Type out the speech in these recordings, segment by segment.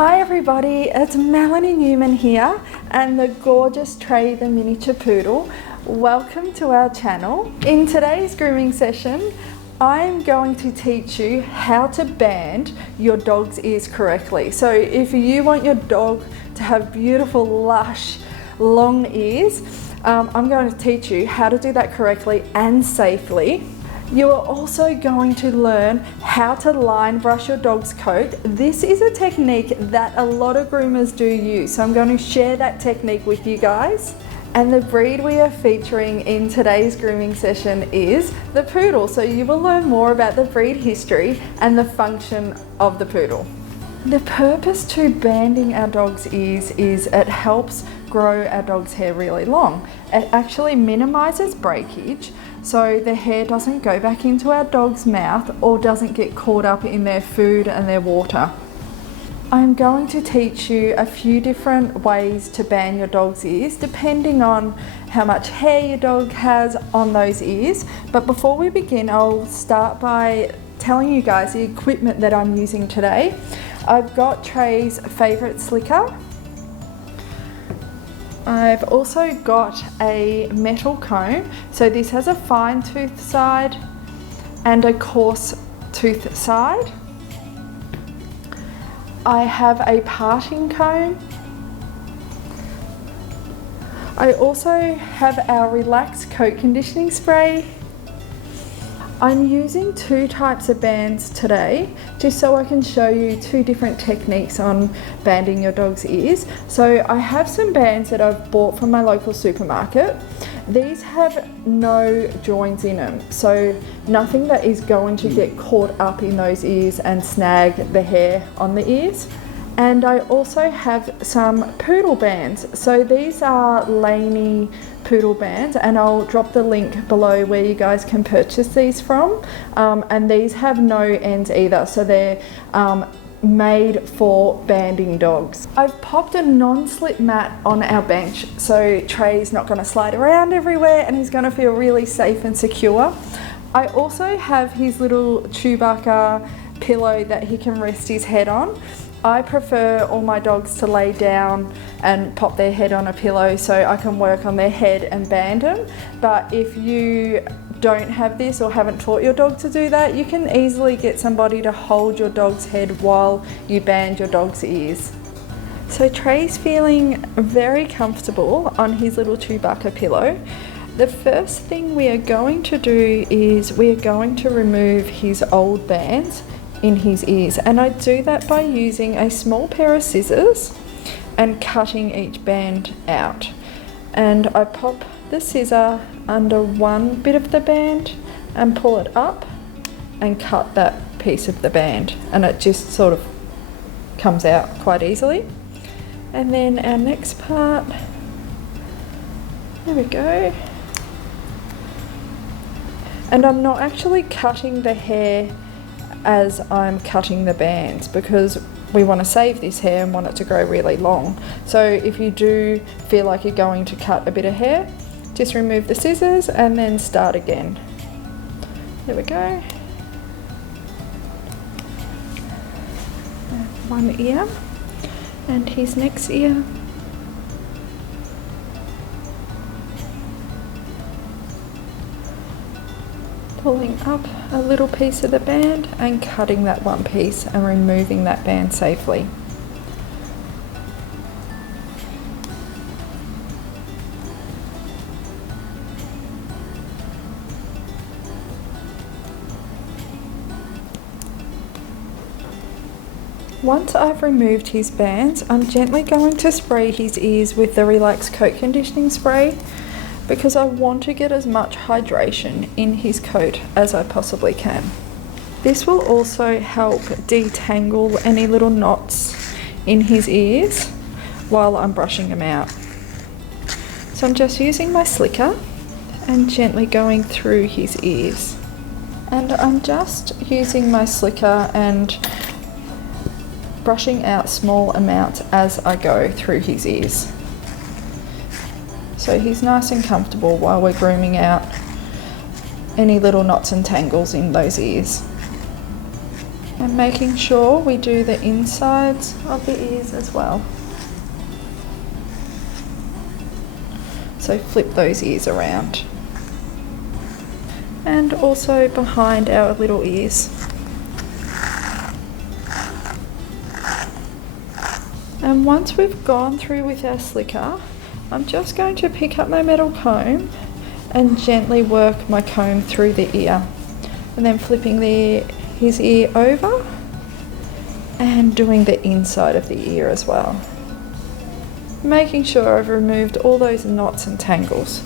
Hi everybody, it's Melanie Newman here and the gorgeous Trey the miniature poodle. Welcome to our channel. In today's grooming session, I'm going to teach you how to band your dog's ears correctly. So if you want your dog to have beautiful, lush, long ears, I'm going to teach you how to do that correctly and safely. You are also going to learn how to line brush your dog's coat. This is a technique that a lot of groomers do use, so I'm going to share that technique with you guys. And the breed we are featuring in today's grooming session is the Poodle, so you will learn more about the breed history and the function of the Poodle. The purpose to banding our dog's ears is it helps grow our dog's hair really long. It actually minimises breakage, so the hair doesn't go back into our dog's mouth or doesn't get caught up in their food and their water. I'm going to teach you a few different ways to band your dog's ears depending on how much hair your dog has on those ears. But before we begin, I'll start by telling you guys the equipment that I'm using today. I've got Trey's favourite slicker. I've also got a metal comb, so this has a fine tooth side and a coarse tooth side. I have a parting comb. I also have our Relax Coat Conditioning Spray. I'm using two types of bands today just so I can show you two different techniques on banding your dog's ears. So I have some bands that I've bought from my local supermarket. These have no joints in them, so nothing that is going to get caught up in those ears and snag the hair on the ears. And I also have some Poodle bands. So these are Laney Poodle bands, and I'll drop the link below where you guys can purchase these from. And these have no ends either, so they're made for banding dogs. I've popped a non-slip mat on our bench, so Trey's not going to slide around everywhere and he's going to feel really safe and secure. I also have his little Chewbacca pillow that he can rest his head on. I prefer all my dogs to lay down and pop their head on a pillow so I can work on their head and band them. But if you don't have this or haven't taught your dog to do that, you can easily get somebody to hold your dog's head while you band your dog's ears. So Trey's feeling very comfortable on his little Chewbacca pillow. The first thing we are going to do is we are going to remove his old bands in his ears, and I do that by using a small pair of scissors and cutting each band out. And I pop the scissor under one bit of the band and pull it up and cut that piece of the band, and it just sort of comes out quite easily. And then our next part, there we go. And I'm not actually cutting the hair as I'm cutting the bands because we want to save this hair and want it to grow really long. So if you do feel like you're going to cut a bit of hair, just remove the scissors and then start again. There we go. One ear and his next ear. Pulling up a little piece of the band and cutting that one piece and removing that band safely. Once I've removed his bands, I'm gently going to spray his ears with the Relax Coat Conditioning Spray because I want to get as much hydration in his coat as I possibly can. This will also help detangle any little knots in his ears while I'm brushing them out. So I'm just using my slicker and gently going through his ears. And I'm just using my slicker and brushing out small amounts as I go through his ears. So he's nice and comfortable while we're grooming out any little knots and tangles in those ears. And making sure we do the insides of the ears as well. So flip those ears around. And also behind our little ears. And once we've gone through with our slicker, I'm just going to pick up my metal comb and gently work my comb through the ear. And then flipping his ear over and doing the inside of the ear as well. Making sure I've removed all those knots and tangles.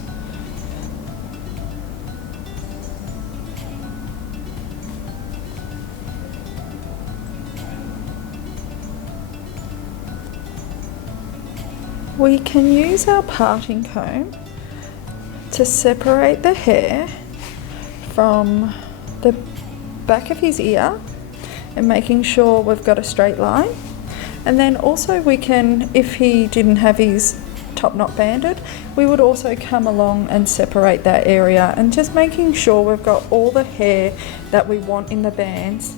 We can use our parting comb to separate the hair from the back of his ear and making sure we've got a straight line. And then also we can, if he didn't have his top knot banded, we would also come along and separate that area and just making sure we've got all the hair that we want in the bands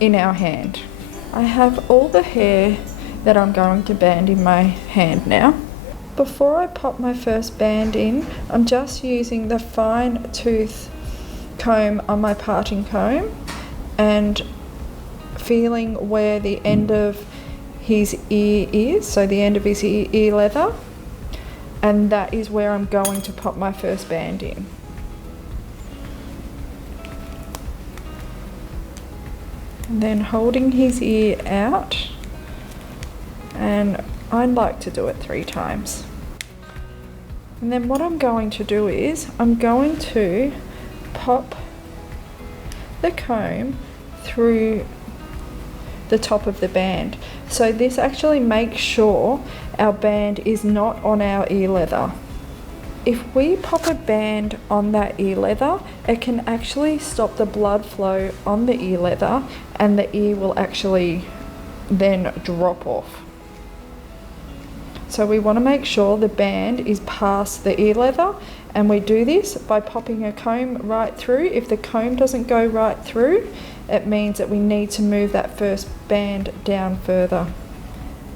in our hand. I have all the hair that I'm going to band in my hand now. Before I pop my first band in, I'm just using the fine tooth comb on my parting comb and feeling where the end of his ear is, so the end of his ear leather, and that is where I'm going to pop my first band in. And then holding his ear out, and I like to do it 3 times. And then what I'm going to do is I'm going to pop the comb through the top of the band. So this actually makes sure our band is not on our ear leather. If we pop a band on that ear leather, it can actually stop the blood flow on the ear leather and the ear will actually then drop off. So we want to make sure the band is past the ear leather, and we do this by popping a comb right through. If the comb doesn't go right through, it means that we need to move that first band down further.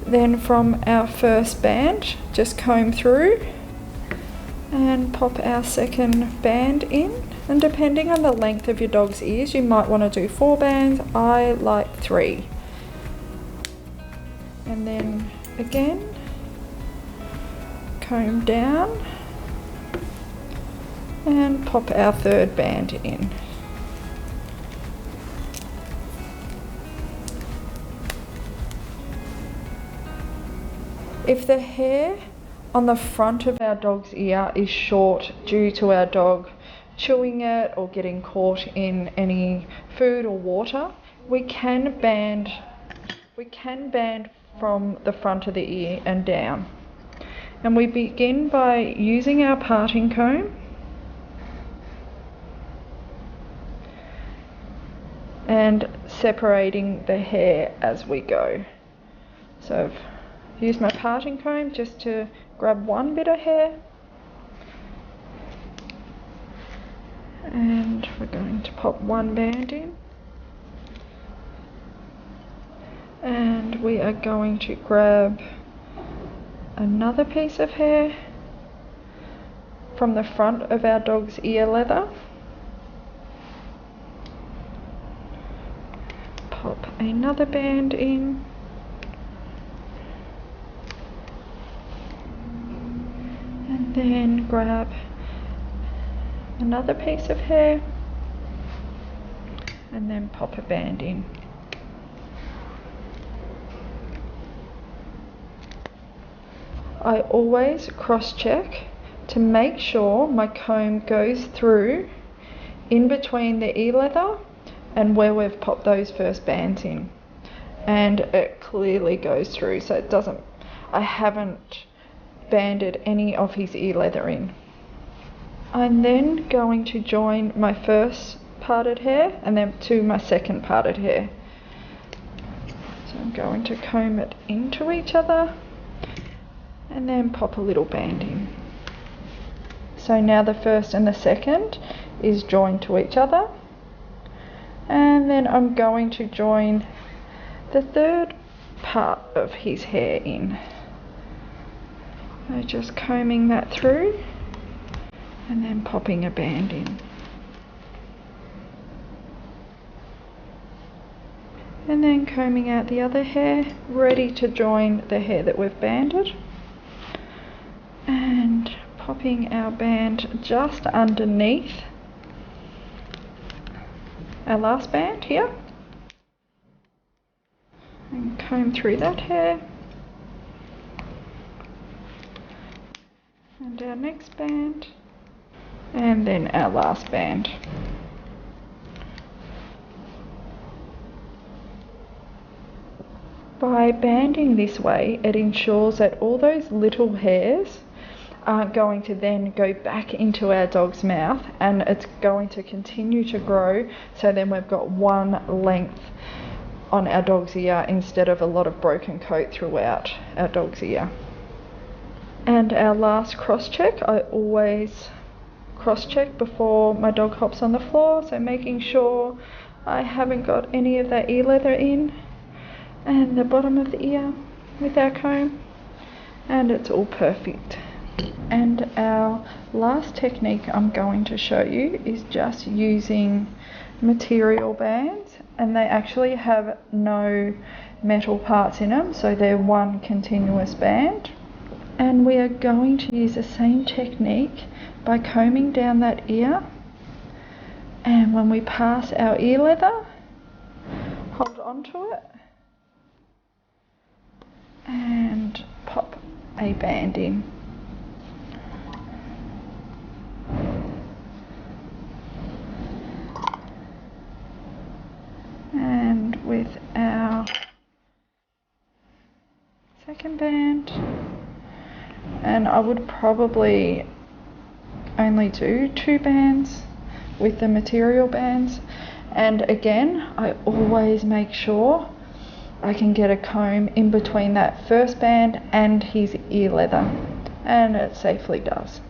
Then from our first band, just comb through and pop our second band in. And depending on the length of your dog's ears, you might want to do 4 bands. I like 3. And then again, comb down and pop our third band in. If the hair on the front of our dog's ear is short due to our dog chewing it or getting caught in any food or water, we can band from the front of the ear and down. And we begin by using our parting comb and separating the hair as we go. So I've used my parting comb just to grab one bit of hair, and we're going to pop one band in, and we are going to grab another piece of hair from the front of our dog's ear leather, pop another band in, and then grab another piece of hair and then pop a band in. I always cross-check to make sure my comb goes through in between the ear leather and where we've popped those first bands in, and it clearly goes through, so it doesn't, I haven't banded any of his ear leather in. I'm then going to join my first parted hair and then to my second parted hair. So I'm going to comb it into each other and then pop a little band in. So now the first and the second is joined to each other, and And then I'm going to join the third part of his hair in. So just combing that through and then popping a band in. And then combing out the other hair, ready to join the hair that we've banded. And popping our band just underneath our last band here. And comb through that hair. And our next band. And then our last band. By banding this way, it ensures that all those little hairs aren't going to then go back into our dog's mouth, and it's going to continue to grow, so then we've got one length on our dog's ear instead of a lot of broken coat throughout our dog's ear. And our last cross check, I always cross check before my dog hops on the floor, so making sure I haven't got any of that ear leather in and the bottom of the ear with our comb, and it's all perfect. And our last technique I'm going to show you is just using material bands, and they actually have no metal parts in them, so they're one continuous band. And we are going to use the same technique by combing down that ear, and when we pass our ear leather, hold onto it and pop a band in. And with our second band, and I would probably only do 2 bands with the material bands, and again I always make sure I can get a comb in between that first band and his ear leather, and it safely does.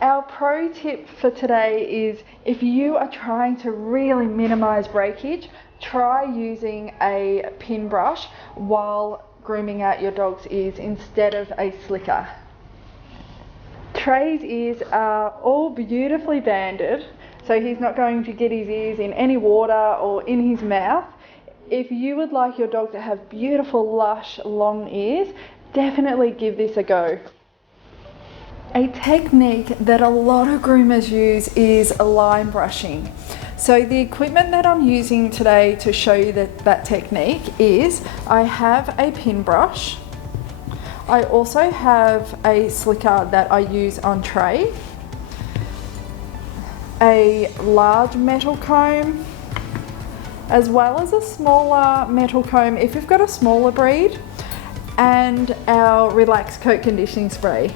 Our pro tip for today is, if you are trying to really minimize breakage, try using a pin brush while grooming out your dog's ears instead of a slicker. Trey's ears are all beautifully banded, so he's not going to get his ears in any water or in his mouth. If you would like your dog to have beautiful, lush, long ears, definitely give this a go. A technique that a lot of groomers use is line brushing. So the equipment that I'm using today to show you that technique is, I have a pin brush. I also have a slicker that I use on Trey, a large metal comb, as well as a smaller metal comb if you've got a smaller breed, and our Relax Coat Conditioning Spray.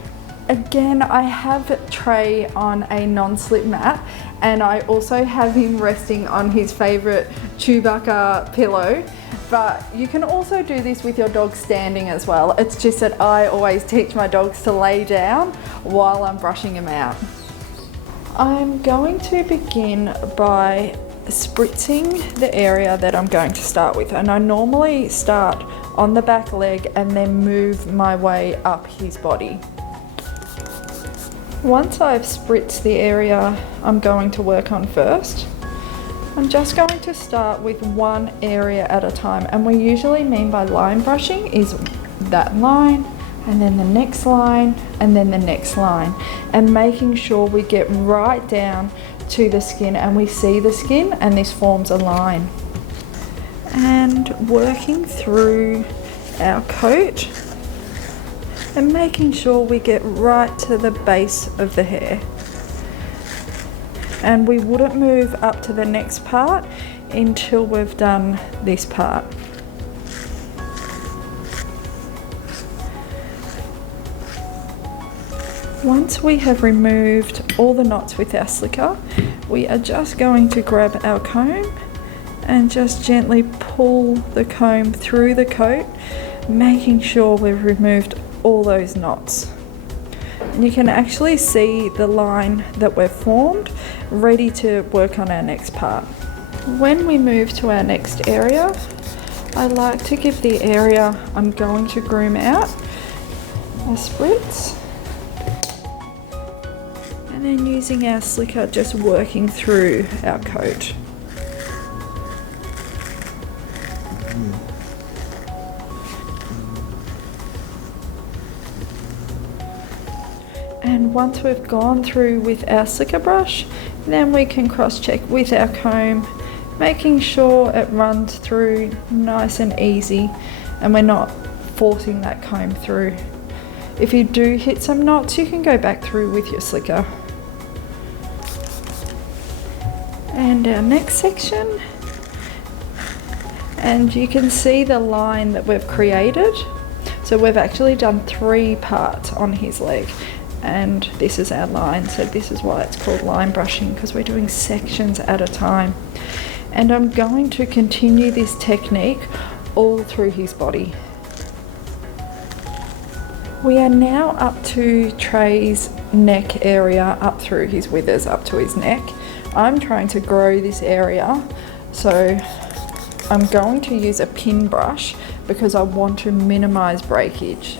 Again, I have Trey on a non-slip mat, and I also have him resting on his favourite Chewbacca pillow, but you can also do this with your dog standing as well. It's just that I always teach my dogs to lay down while I'm brushing him out. I'm going to begin by spritzing the area that I'm going to start with, and I normally start on the back leg and then move my way up his body. Once I've spritzed the area I'm going to work on first, I'm just going to start with one area at a time, and we usually mean by line brushing is that line and then the next line and then the next line, and making sure we get right down to the skin and we see the skin, and this forms a line. And working through our coat and making sure we get right to the base of the hair. And we wouldn't move up to the next part until we've done this part. Once we have removed all the knots with our slicker, we are just going to grab our comb and just gently pull the comb through the coat, making sure we've removed all those knots. And you can actually see the line that we've formed, ready to work on our next part. When we move to our next area, I like to give the area I'm going to groom out a spritz. And then using our slicker, just working through our coat. And once we've gone through with our slicker brush, then we can cross-check with our comb, making sure it runs through nice and easy and we're not forcing that comb through. If you do hit some knots, you can go back through with your slicker. And our next section, and you can see the line that we've created. So we've actually done 3 parts on his leg, and this is our line. So this is why it's called line brushing, because we're doing sections at a time. And I'm going to continue this technique all through his body. We are now up to Trey's neck area, up through his withers, up to his neck. I'm trying to grow this area, so I'm going to use a pin brush because I want to minimize breakage.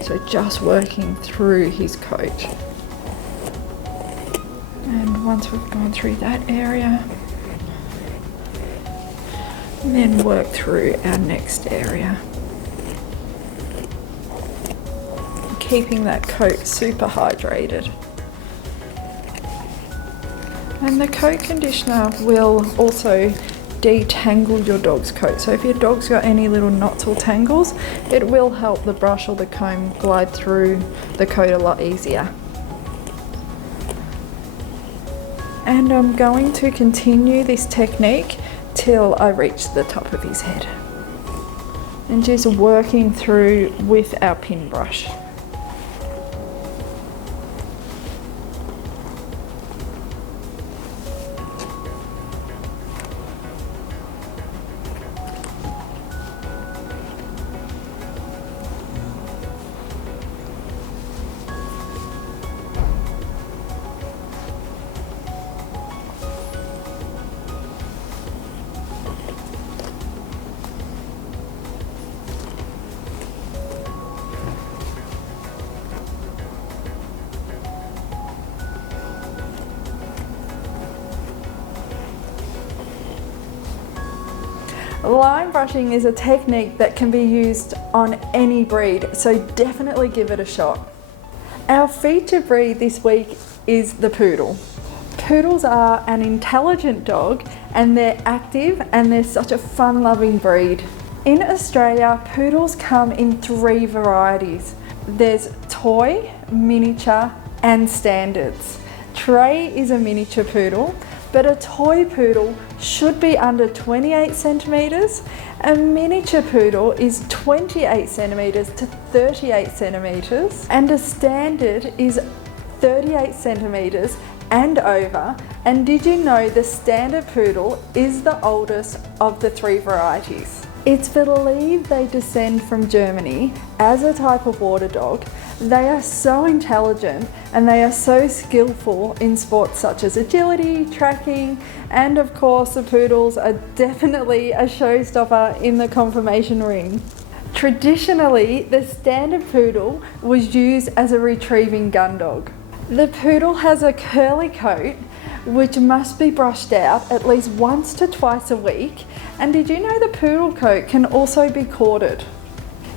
So just working through his coat. And once we've gone through that area, then work through our next area. Keeping that coat super hydrated. And the coat conditioner will also detangle your dog's coat. So if your dog's got any little knots or tangles, it will help the brush or the comb glide through the coat a lot easier. And I'm going to continue this technique till I reach the top of his head. And just working through with our pin brush. Line brushing is a technique that can be used on any breed, so definitely give it a shot. Our featured breed this week is the Poodle. Poodles are an intelligent dog and they're active and they're such a fun-loving breed. In Australia, Poodles come in 3 varieties. There's toy, miniature and standards. Trey is a miniature poodle, but a toy poodle should be under 28 centimetres. A miniature poodle is 28 centimetres to 38 centimetres, and a standard is 38 centimetres and over. And did you know the standard poodle is the oldest of the 3 varieties? It's believed they descend from Germany as a type of water dog. They are so intelligent and they are so skillful in sports such as agility, tracking, and of course the poodles are definitely a showstopper in the conformation ring. Traditionally, the standard poodle was used as a retrieving gun dog. The poodle has a curly coat which must be brushed out at least once to twice a week. And did you know the poodle coat can also be corded?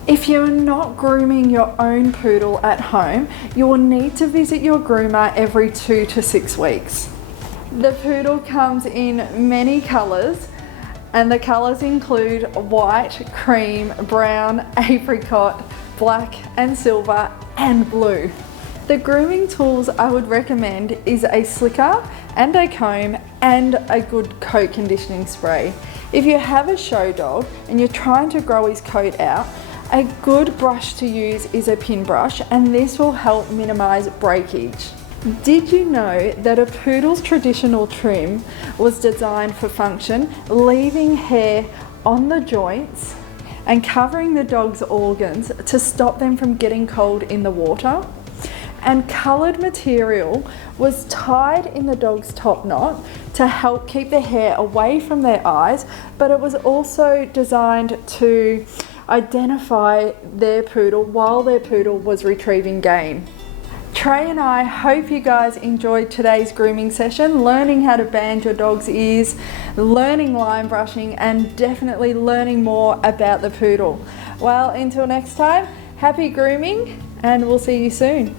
If you're not grooming your own poodle at home, you will need to visit your groomer every 2 to 6 weeks. The poodle comes in many colours, and the colours include white, cream, brown, apricot, black and silver and blue. The grooming tools I would recommend is a slicker and a comb and a good coat conditioning spray. If you have a show dog and you're trying to grow his coat out, a good brush to use is a pin brush, and this will help minimize breakage. Did you know that a poodle's traditional trim was designed for function, leaving hair on the joints and covering the dog's organs to stop them from getting cold in the water? and coloured material was tied in the dog's top knot to help keep the hair away from their eyes, but it was also designed to identify their poodle while their poodle was retrieving game. Trey and I hope you guys enjoyed today's grooming session, learning how to band your dog's ears, learning line brushing, and definitely learning more about the poodle. Well, until next time, happy grooming, and we'll see you soon.